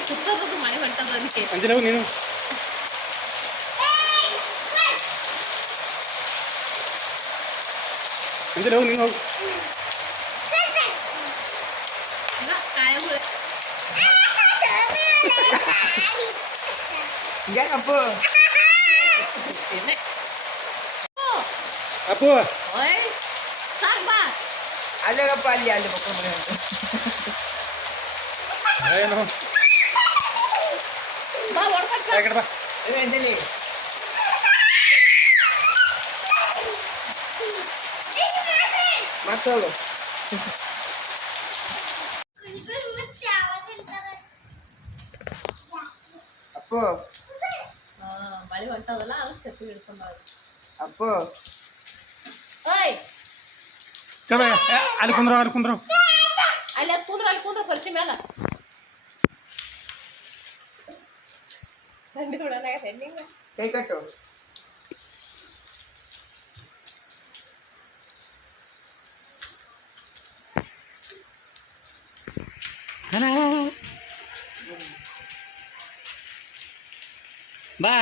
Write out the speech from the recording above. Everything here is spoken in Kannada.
ಸುತ್ತೋದು ಮನೆ ಹೊಂಟದ ಅದಕ್ಕೆ ಅಂಜಲವು ನೀನು ಅಂಜಲವು ನೀನು ಹೋಗು ಯಾಕಪ್ಪು ಅಪ್ಪು ಅಲ್ಲಗಪ್ಪ ಅಲ್ಲಿ ಅಲ್ಲಿ ಮಕ್ಕಳು ಏನು ಬಾ ಎಂತಲಿ ಮತ್ತೋಳು ಅಪ್ಪು ಮಳೆ ಹೊಂಟದಲ್ಲ ಅವಾಗ ಛತ್ರಿ ಹಿಡ್ಕೊಂಡ ಅಪ್ಪು ಅಲ್ಲಿ ಕುಂದ್ರು ಅಲ್ಲಿ ಕುಂದ್ರು ಅಲ್ಲಿ ಕುಂದ್ರ ಪರಿಚಯ ಮೇಲ ಕೈ ಕಟ್ಟು ಬಾ